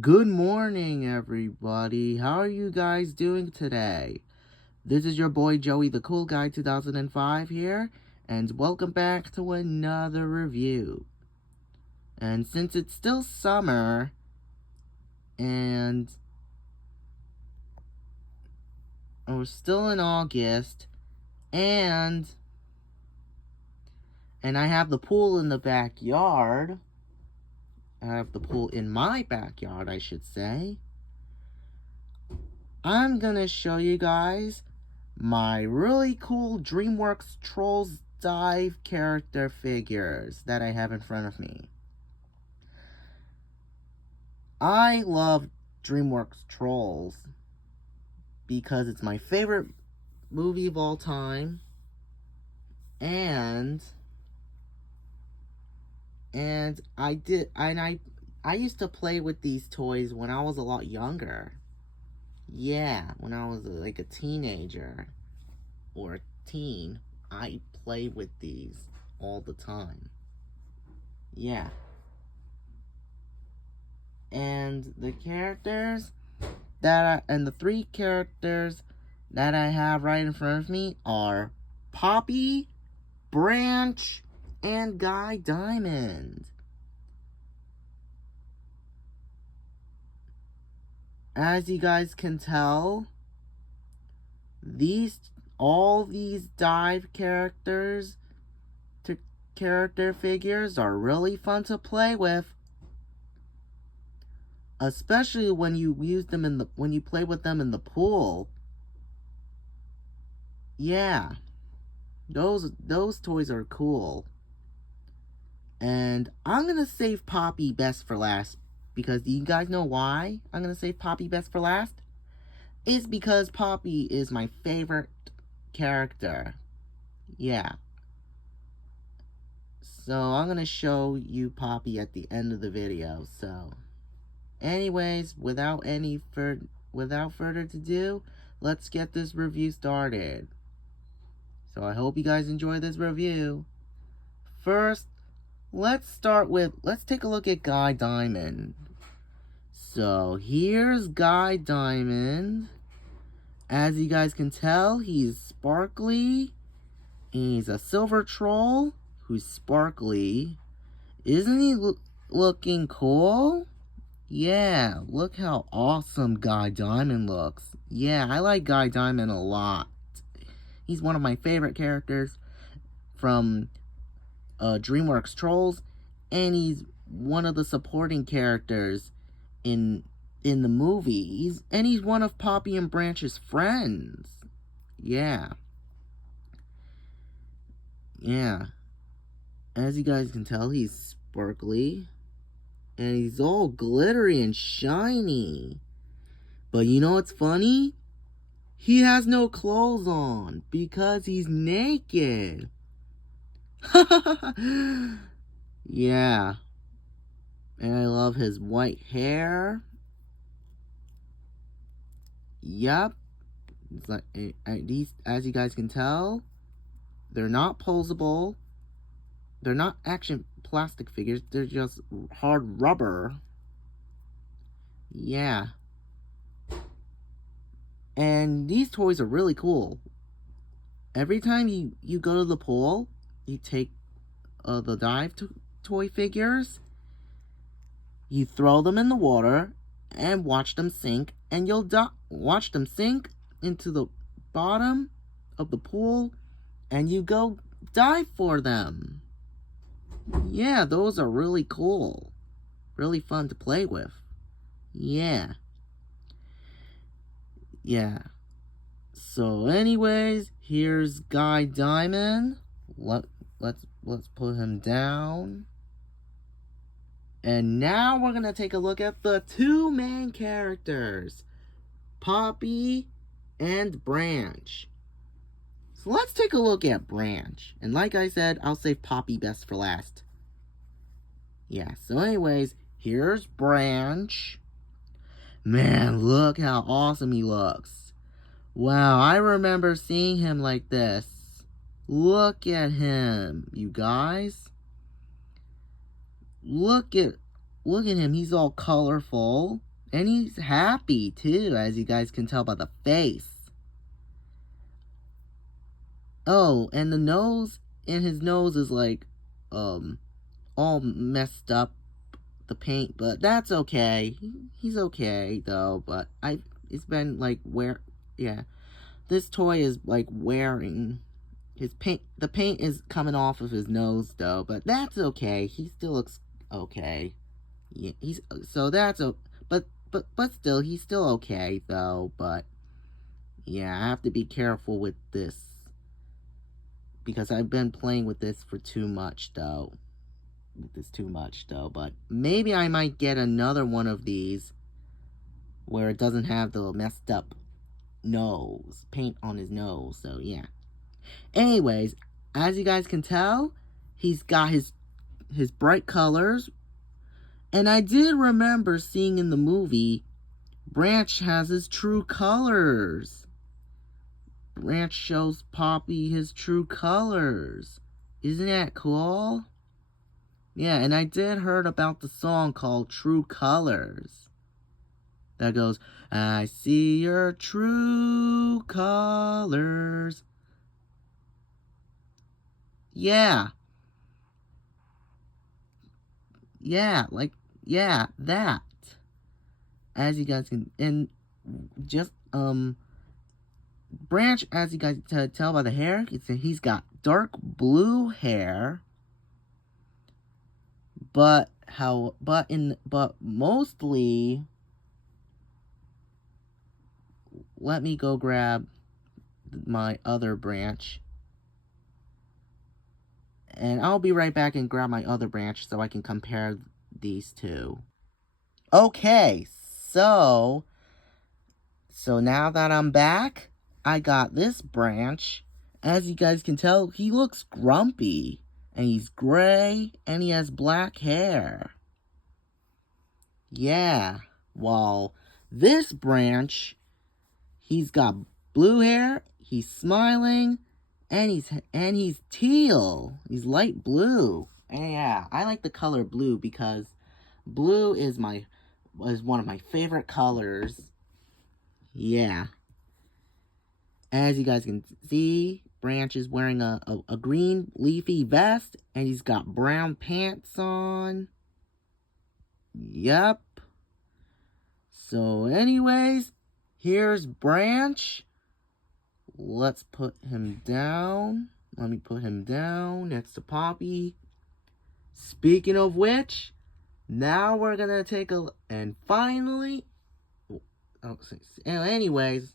Good morning, everybody. How are you guys doing today? This is your boy Joey the Cool Guy 2005 here, and welcome back to another review. And since it's still summer, and we're still in August, and I have the pool in the backyard. I have the pool in my backyard, I should say. I'm gonna show you guys my really cool DreamWorks Trolls dive character figures that I have in front of me. I love DreamWorks Trolls because it's my favorite movie of all time, and I used to play with these toys when I was a lot younger. Yeah, when I was like a teenager or a teen, I played with these all the time. Yeah. And the three characters that I have right in front of me are Poppy, Branch, and Guy Diamond. As you guys can tell, all these dive character figures are really fun to play with, especially when you play with them in the pool. Yeah, those toys are cool. And I'm gonna save Poppy best for last, because you guys know why I'm gonna save Poppy best for last? It's because Poppy is my favorite character. Yeah. So I'm gonna show you Poppy at the end of the video. So anyways, without further ado, let's get this review started. So I hope you guys enjoy this review. First, let's take a look at Guy Diamond. So here's Guy Diamond. As you guys can tell, he's sparkly. He's a silver troll who's sparkly. Isn't he looking cool? Yeah, look how awesome Guy Diamond looks. Yeah, I like Guy Diamond a lot. He's one of my favorite characters from DreamWorks Trolls, and he's one of the supporting characters in the movie. He's one of Poppy and Branch's friends. Yeah. Yeah. As you guys can tell, he's sparkly. And he's all glittery and shiny. But you know what's funny? He has no clothes on because he's naked. Yeah. And I love his white hair. Yup. It's like these, as you guys can tell, they're not posable. They're not action plastic figures. They're just hard rubber. Yeah. And these toys are really cool. Every time you go to the pool, you take the dive toy figures, you throw them in the water, and watch them sink, and you'll watch them sink into the bottom of the pool, and you go dive for them. Yeah, those are really cool. Really fun to play with. Yeah. Yeah. So anyways, here's Guy Diamond. Let's put him down. And now we're gonna take a look at the two main characters, Poppy and Branch. So let's take a look at Branch. And like I said, I'll save Poppy best for last. Yeah, so anyways, here's Branch. Man, look how awesome he looks. Wow, I remember seeing him like this. Look at him, you guys. Look at Look at him. He's all colorful. And he's happy, too, as you guys can tell by the face. Oh, and the nose, and his nose is like, all messed up, the paint, but that's okay. He's okay, though, but it's been, like, yeah. This toy is, like, wearing his paint. The paint is coming off of his nose, though, but that's okay. He still looks okay. Yeah, but still, he's still okay, though, but, yeah, I have to be careful with this, because I've been playing with this for too much, though. But maybe I might get another one of these where it doesn't have the messed up paint on his nose, so yeah. Anyways, as you guys can tell, he's got his bright colors, and I did remember seeing in the movie, Branch has his true colors. Branch shows Poppy his true colors. Isn't that cool? Yeah, and I did heard about the song called True Colors. That goes, I see your true colors. Yeah. Yeah, that. As you guys can, and just, Branch, as you guys can tell by the hair, he's got dark blue hair. But mostly, let me go grab my other branch. And I'll be right back and grab my other branch so I can compare these two. Okay, so now that I'm back, I got this branch. As you guys can tell, he looks grumpy. And he's gray, and he has black hair. Yeah, while this branch, he's got blue hair, he's smiling, and he's teal. He's light blue. And yeah, I like the color blue because blue is one of my favorite colors. Yeah. As you guys can see, Branch is wearing a green leafy vest, and he's got brown pants on. Yep. So anyways, here's Branch. Let's put him down. Let me put him down next to Poppy. Speaking of which, now we're gonna take and finally, anyways,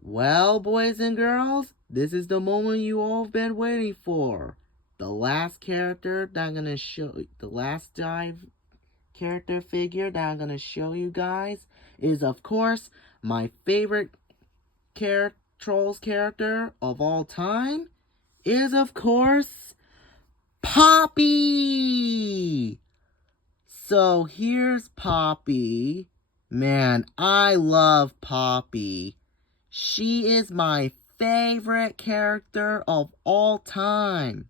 well, boys and girls, this is the moment you all have been waiting for. The last character that I'm going to show, the last dive character figure that I'm going to show you guys is, of course, my favorite Trolls character of all time is, of course, Poppy! So here's Poppy. Man, I love Poppy. She is my favorite character of all time.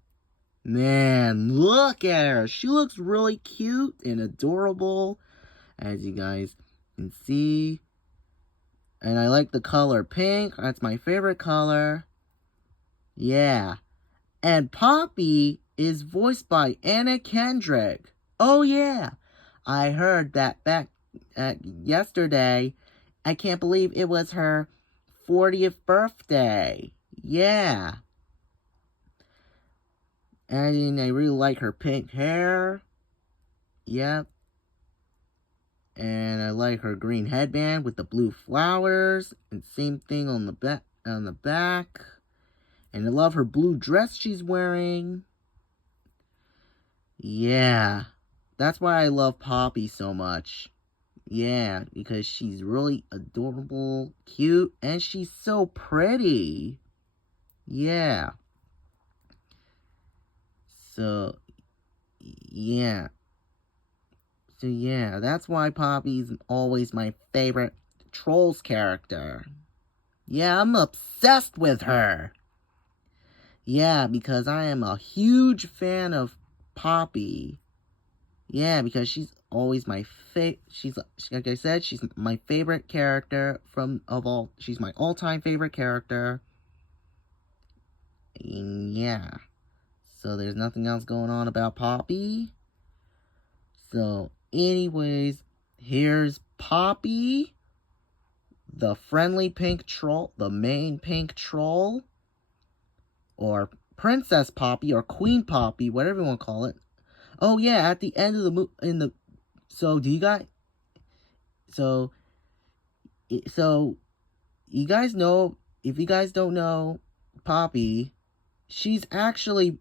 Man, look at her. She looks really cute and adorable, as you guys can see. And I like the color pink. That's my favorite color. Yeah. And Poppy is voiced by Anna Kendrick. Oh, yeah. I heard that back yesterday. I can't believe it was her 40th birthday. Yeah. And I really like her pink hair. Yep. And I like her green headband with the blue flowers. And same thing on the back. And I love her blue dress she's wearing. Yeah. That's why I love Poppy so much. Yeah, because she's really adorable, cute, and she's so pretty. Yeah. So, yeah. That's why Poppy's always my favorite Trolls character. Yeah, I'm obsessed with her. Yeah, because I am a huge fan of Poppy. Yeah, because she's always my she's, like I said, she's my favorite character she's my all-time favorite character. And yeah. So there's nothing else going on about Poppy. So anyways, here's Poppy, the friendly pink troll, the main pink troll, or Princess Poppy, or Queen Poppy, whatever you want to call it. Oh yeah, at the end of the so do you guys, so you guys know, if you guys don't know Poppy, she's actually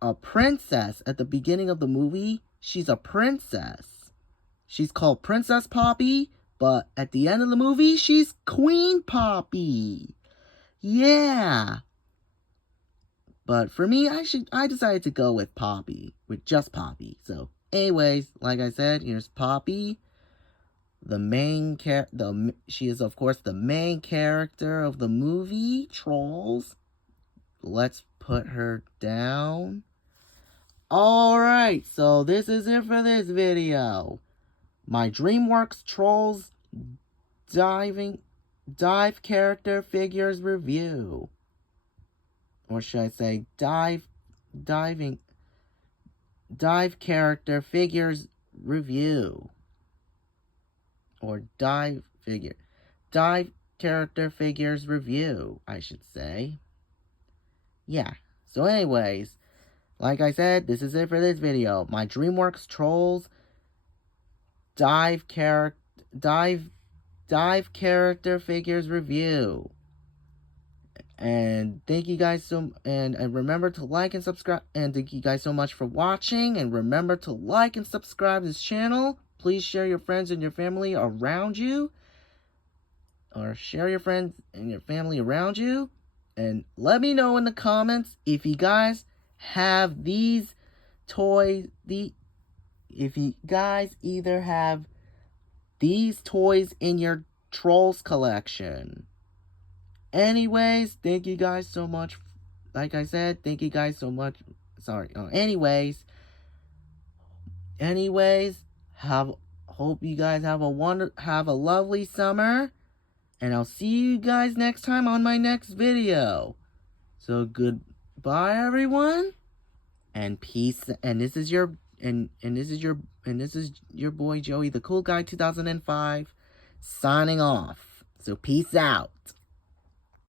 a princess. At the beginning of the movie, she's a princess. She's called Princess Poppy, but at the end of the movie, she's Queen Poppy. Yeah. But for me, I decided to go with Poppy, with just Poppy. So, anyways, like I said, here's Poppy, the main she is of course the main character of the movie Trolls. Let's put her down. Alright, so this is it for this video. My DreamWorks Trolls dive character figures review. Or should I say dive character figures review. Or dive character figures review, I should say. Yeah. So anyways, like I said, this is it for this video. My DreamWorks Trolls dive character figures review. And thank you guys and remember to like and subscribe, and thank you guys so much for watching, and remember to like and subscribe this channel. Please share your friends and your family around you, or share your friends and your family around you, and let me know in the comments if you guys have these toys, if you guys either have these toys in your Trolls collection. Anyways, thank you guys so much. Like I said, thank you guys so much. Sorry. Anyways, hope you guys have a lovely summer, and I'll see you guys next time on my next video. So goodbye, everyone, and peace. And this is your boy Joey, the Cool Guy 2005, signing off. So peace out.